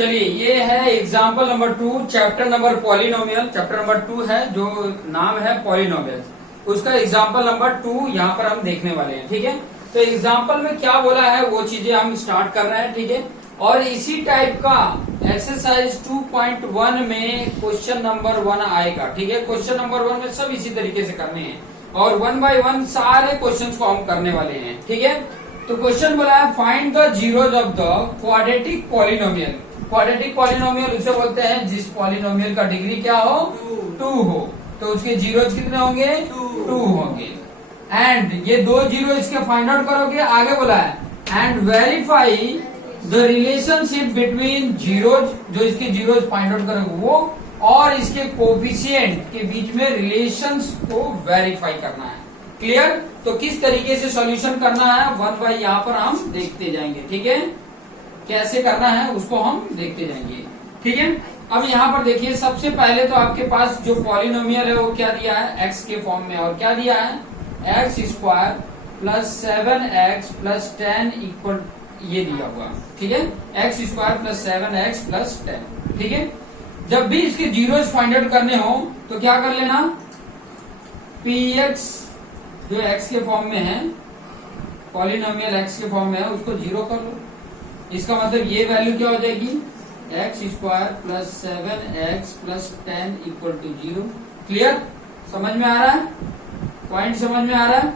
चलिए ये है example number 2 chapter number polynomial. Chapter number 2 है जो नाम है पॉलिनोमियल, उसका एग्जाम्पल नंबर 2 यहाँ पर हम देखने वाले हैं। ठीक है, तो एग्जाम्पल में क्या बोला है वो चीजें हम स्टार्ट कर रहे हैं। ठीक है, और इसी टाइप का एक्सरसाइज 2.1 में क्वेश्चन नंबर 1 आएगा। ठीक है, क्वेश्चन नंबर 1 में सब इसी तरीके से करने हैं और 1 बाय 1 सारे क्वेश्चंस को हम करने वाले हैं। ठीक है, तो क्वेश्चन बोला है find the zeros of the quadratic polynomial. Quadratic polynomial उसे बोलते हैं जिस पॉलिनोमियल का डिग्री क्या हो, 2 हो, तो उसके जीरोज कितने होंगे, 2 होंगे। एंड ये 2 जीरो इसके फाइंड आउट करोगे, आगे बोला है and verify the relationship between zeros, जो इसके जीरोज फाइंड आउट करोगे वो और इसके कोफिशिएंट के बीच में रिलेशंस को वेरीफाई करना है। क्लियर? तो किस तरीके से सॉल्यूशन करना है 1 बाय यहाँ पर हम देखते जाएंगे। ठीक है, कैसे करना है उसको हम देखते जाएंगे। ठीक है, अब यहाँ पर देखिए सबसे पहले तो आपके पास जो पॉलिनोमियल है वो क्या दिया है, एक्स के फॉर्म में, और क्या दिया है x square plus 7x plus 10 equal ये दिया हुआ। ठीक है, x square plus 7x plus 10। ठीक है, जब भी इसके जीरोज फाइंड आउट करने हो तो क्या कर लेना, px जो x के फॉर्म में है, पॉलिनोमियल x के फॉर्म में है, उसको जीरो कर लो। इसका मतलब ये वैल्यू क्या हो जाएगी, x square plus 7x plus 10 equal to 0। Clear? समझ में आ रहा है, पॉइंट समझ में आ रहा है।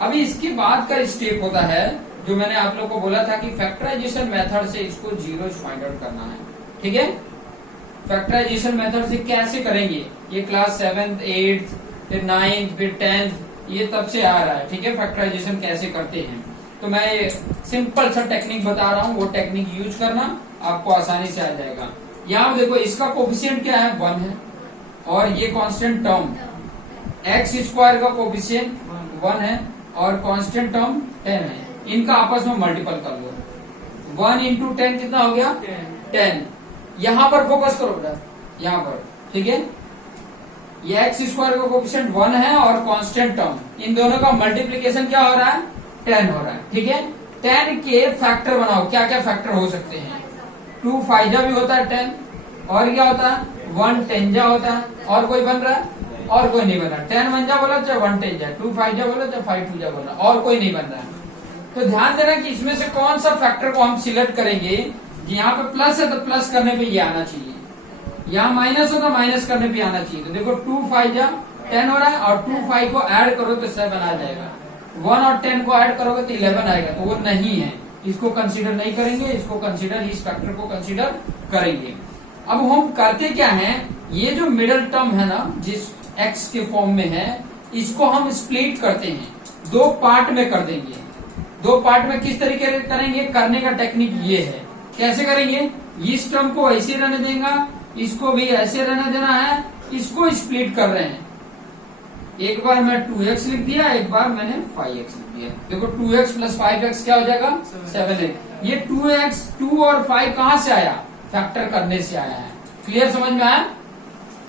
अभी इसके बाद का स्टेप होता है जो मैंने आप लोग को बोला था कि फैक्टराइजेशन मेथड से इसको जीरोज फाइंड आउट करना है। ठीक है, फैक्टराइजेशन मेथड से कैसे करेंगे, ये क्लास 7th 8th फिर 9th फिर 10th ये तब से आ रहा है। ठीक है, फैक्टराइजेशन कैसे करते हैं, तो मैं ये सिंपल सा टेक्निक बता रहा हूँ, वो टेक्निक यूज करना, आपको आसानी से आ जाएगा। यहाँ देखो इसका कोफिशिएंट क्या है, 1 है, और ये कांस्टेंट टर्म एक्स स्क्वायर का कोफिशिएंट 1 है और कांस्टेंट टर्म 10 है, इनका आपस में मल्टीपल कर लो। 1 इंटू 10 कितना हो गया, 10। यहाँ पर फोकस करो बेटा, यहाँ पर। ठीक है, ये एक्स स्क्वायर का कोफिशिएंट 1 है और कांस्टेंट टर्म, इन दोनों का मल्टीप्लीकेशन क्या हो रहा है, 10 हो रहा है। ठीक है, 10 के फैक्टर बनाओ, क्या क्या फैक्टर हो सकते हैं, 2 फाइजा भी होता है 10, और क्या होता है 1 10 होता है, और कोई बन रहा है, और कोई नहीं बन रहा। 10 1 जा बोला चाहे 1 10 जाए, 2 5 जा बोला चाहे 5 2 जा बोला, और कोई नहीं बन रहा है। तो ध्यान देना कि इसमें से कौन सा फैक्टर को हम सिलेक्ट करेंगे। यहाँ पे प्लस है तो प्लस करने पे ये आना चाहिए, यहाँ माइनस हो तो माइनस करने पे आना चाहिए। तो देखो 2 5 जा 10 हो रहा है, और 2 5 को ऐड करो तो 7 आ जाएगा, 1 और 10 को ऐड करोगे तो 11 आएगा, तो वो नहीं है, इसको कंसीडर नहीं करेंगे, इसको कंसीडर, इस फैक्टर को कंसीडर करेंगे। अब हम करते क्या है, ये जो मिडिल टर्म है ना जिस x के फॉर्म में है, इसको हम स्प्लिट करते हैं, 2 पार्ट में कर देंगे। 2 पार्ट में किस तरीके से करेंगे, करने का टेक्निक ये है। कैसे करेंगे, इस टर्म को ऐसे रहने देगा, इसको भी ऐसे रहने देना है, इसको स्प्लिट कर रहे हैं। एक बार मैं 2x लिख दिया, एक बार मैंने 5x लिख दिया। देखो 2x प्लस 5x क्या हो जाएगा, 7x। ये 2x 2 और 5 कहाँ से आया, फैक्टर करने से आया है। क्लियर, समझ में आया?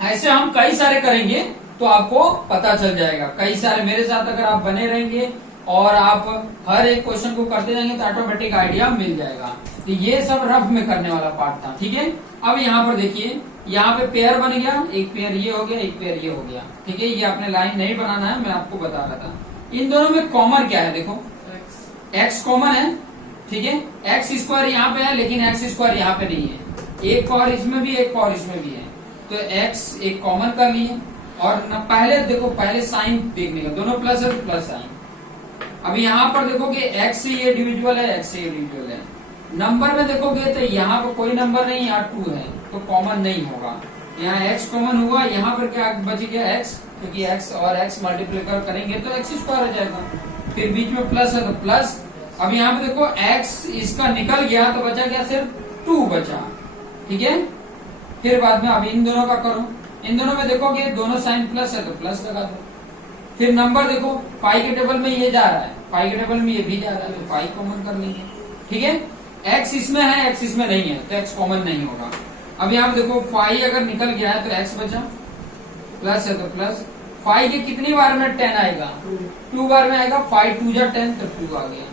ऐसे हम कई सारे करेंगे तो आपको पता चल जाएगा। कई सारे मेरे साथ अगर आप बने रहेंगे और आप हर एक क्वेश्चन को करते जाएंगे तो ऑटोमेटिक आइडिया मिल जाएगा। तो ये सब रफ में करने वाला पार्ट था। ठीक है, अब यहाँ पर देखिए, यहाँ पे पेयर बन गया, एक पेयर ये हो गया, एक पेयर ये हो गया। ठीक है, ये आपने लाइन नहीं बनाना है, मैं आपको बता रहा था। इन दोनों में कॉमन क्या है, देखो x कॉमन है। ठीक है, एक्स स्क्वायर यहाँ पे है लेकिन एक्स स्क्वायर यहाँ पे नहीं है, एक पावर इसमें भी एक पावर इसमें भी है, तो x एक कॉमन कर लिए। और न पहले देखो, पहले साइन देखने का, दोनों प्लस है तो प्लस साइन। अब यहाँ पर देखोगे x से ये डिविजिबल है, x से ये डिविजिबल है। नंबर में देखोगे तो यहाँ पर कोई नंबर नहीं, यहाँ 2 है तो कॉमन नहीं होगा, यहाँ x कॉमन हुआ, यहाँ पर क्या बच गया x, क्योंकि x और x मल्टीप्लाई करेंगे तो x स्क्वायर हो जाएगा। फिर बीच में प्लस है तो प्लस। अब यहाँ पे देखो x इसका निकल गया तो बचा क्या, सिर्फ 2 बचा। ठीक है, फिर बाद में अब इन दोनों का करो, इन दोनों में देखोगे दोनों साइन प्लस है तो प्लस लगा दो। फिर नंबर देखो, 5 के टेबल में ये जा रहा है, 5 के टेबल में ये भी जा रहा है, तो 5 कॉमन कर लीजिए। ठीक है, x इसमें है, x इसमें नहीं है, तो x कॉमन नहीं होगा। अब यहाँ पे देखो 5 अगर निकल गया है तो x बचा, प्लस है तो प्लस। 5 के कितनी बार में 10 आएगा, 2 बार में आएगा, 5 2 जा 10 तो 2 आ गया।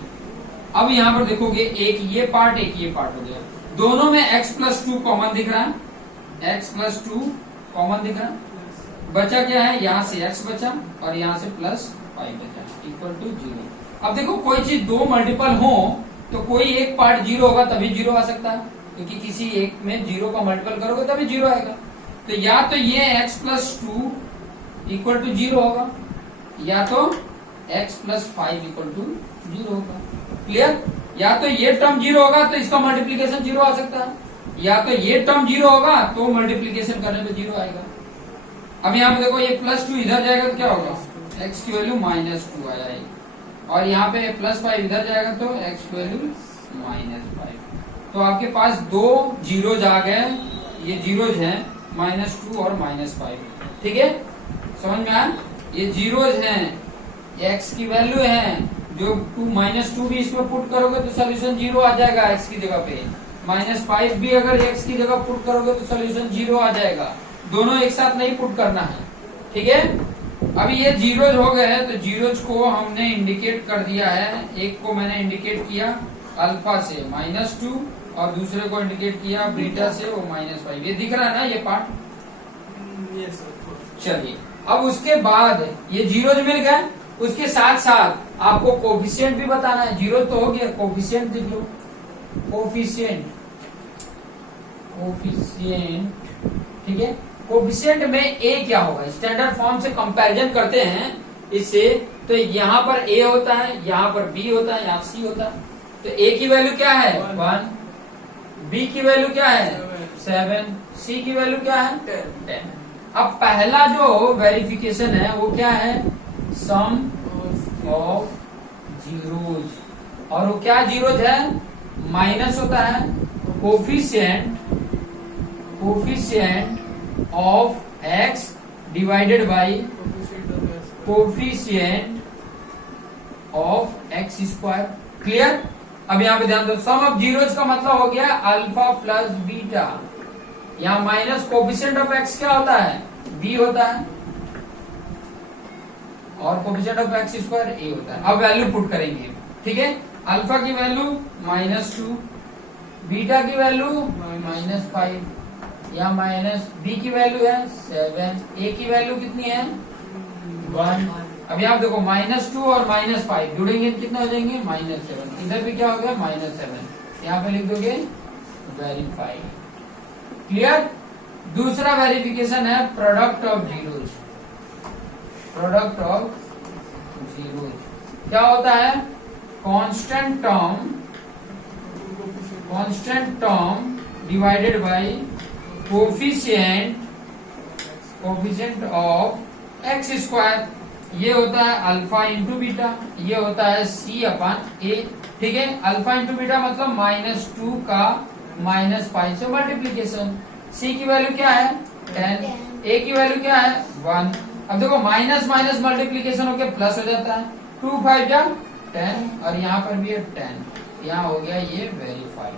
अब यहाँ पर देखोगे एक ये पार्ट एक ये पार्ट हो गया, दोनों में x प्लस 2 कॉमन दिख रहा है, x प्लस 2 कॉमन दिख रहा है। बचा क्या है, यहाँ से x बचा और यहाँ से प्लस 5 बचा, इक्वल टू 0। अब देखो कोई चीज दो मल्टीपल हो तो कोई एक पार्ट 0 होगा तभी 0 आ सकता है, क्योंकि किसी एक में 0 का मल्टीपल करोगे तभी 0 आएगा। तो या तो ये x प्लस 2 इक्वल टू 0 होगा, या तो x प्लस 5 इक्वल टू 0 होगा। क्लियर? या तो ये टर्म 0 होगा तो इसका मल्टीप्लीकेशन 0 आ सकता है, या तो ये टर्म 0 होगा तो मल्टीप्लीकेशन करने पे 0 आएगा। अब यहाँ पे देखो ये प्लस 2 इधर जाएगा तो क्या होगा, x की वैल्यू -2 आ जाएगी, और यहाँ पे प्लस 5 इधर जाएगा तो x की वैल्यू -5। तो आपके पास दो जीरोज आ गए, ये जीरोज हैं -2 और -5। ठीक है, समझ में आया? ये जीरोज हैं, x की वैल्यू है जो -2 भी इसमें पुट करोगे तो सोल्यूशन 0 आ जाएगा x की जगह पे, -5 भी अगर x की जगह पुट करोगे तो सोल्यूशन 0 आ जाएगा। दोनों एक साथ नहीं पुट करना है। ठीक है, अभी ये जीरोज हो गए हैं तो जीरोज को हमने इंडिकेट कर दिया है। एक को मैंने इंडिकेट किया अल्फा से -2 और दूसरे को इंडिकेट किया बीटा से वो -5। ये दिख रहा है ना ये पार्ट? चलिए, अब उसके बाद ये जीरोज मिल गए, उसके साथ साथ आपको कोफिशिएंट भी बताना है। जीरो तो हो गया, कोफिशिएंट लिख लो। कोफिशिएंट, ठीक है। कोफिशिएंट में a क्या होगा, स्टैंडर्ड फॉर्म से कंपैरिजन करते हैं इससे, तो यहाँ पर a होता है, यहाँ पर b होता है, यहाँ c होता है। तो a की वैल्यू क्या है 1, b की वैल्यू क्या है 7, c की वैल्यू क्या है 10। अब पहला जो वेरिफिकेशन है वो क्या है, सम ऑफ जीरोज, और वो क्या जीरोज है, माइनस होता है coefficient of x divided by coefficient of x square. Clear? अब यहाँ पे ध्यान दो, सम ऑफ जीरोज का मतलब हो गया अल्फा प्लस बीटा। यहाँ माइनस कोफिशिएंट ऑफ x क्या होता है, b होता है, और coefficient of x square a होता है। अब वैल्यू पुट करेंगे। ठीक है, अल्फा की वैल्यू -2, बीटा की वैल्यू -5, यहाँ माइनस बी की वैल्यू है 7, ए की वैल्यू कितनी है 1। अब यहाँ देखो -2 और -5 जुड़ेंगे कितने हो जाएंगे -7। इधर भी क्या हो गया -7, यहाँ पे लिख दोगे वेरीफाइड। क्लियर? दूसरा वेरिफिकेशन है product of zeros. Product of zeros क्या होता है, constant term divided by coefficient of x square. ये होता है अल्फा इंटू बीटा, ये होता है c अपन a। ठीक है, अल्फा इंटू बीटा मतलब -2 का -5 से मल्टीप्लीकेशन। c की वैल्यू क्या है 10, a की वैल्यू क्या है 1। अब देखो माइनस माइनस मल्टीप्लीकेशन होकर प्लस हो जाता है, 2 5 जा 10, और यहाँ पर भी है 10। यहाँ हो गया ये वेरीफाइड।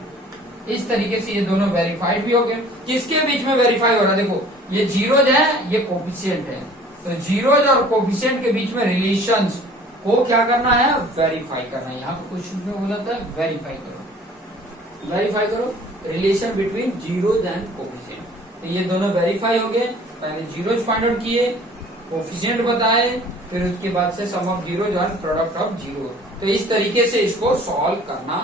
इस तरीके से ये दोनों वेरीफाइड भी हो गए। किसके बीच में वेरीफाई हो रहा है, देखो ये जीरोज है, ये कोफिशिएंट है, तो जीरोज और कोफिशिएंट के बीच में रिलेशंस को क्या करना है, वेरीफाई करना है। यहाँ पे क्वेश्चन में बोला था वेरीफाई करो relation between zeros and coefficient. तो ये दोनों वेरीफाई हो गए। पहले जीरोज फाइंड आउट किए, कोफिशिएंट बताए, फिर उसके बाद से सम ऑफ जीरोज और प्रोडक्ट ऑफ जीरो। तो इस तरीके से इसको सॉल्व करना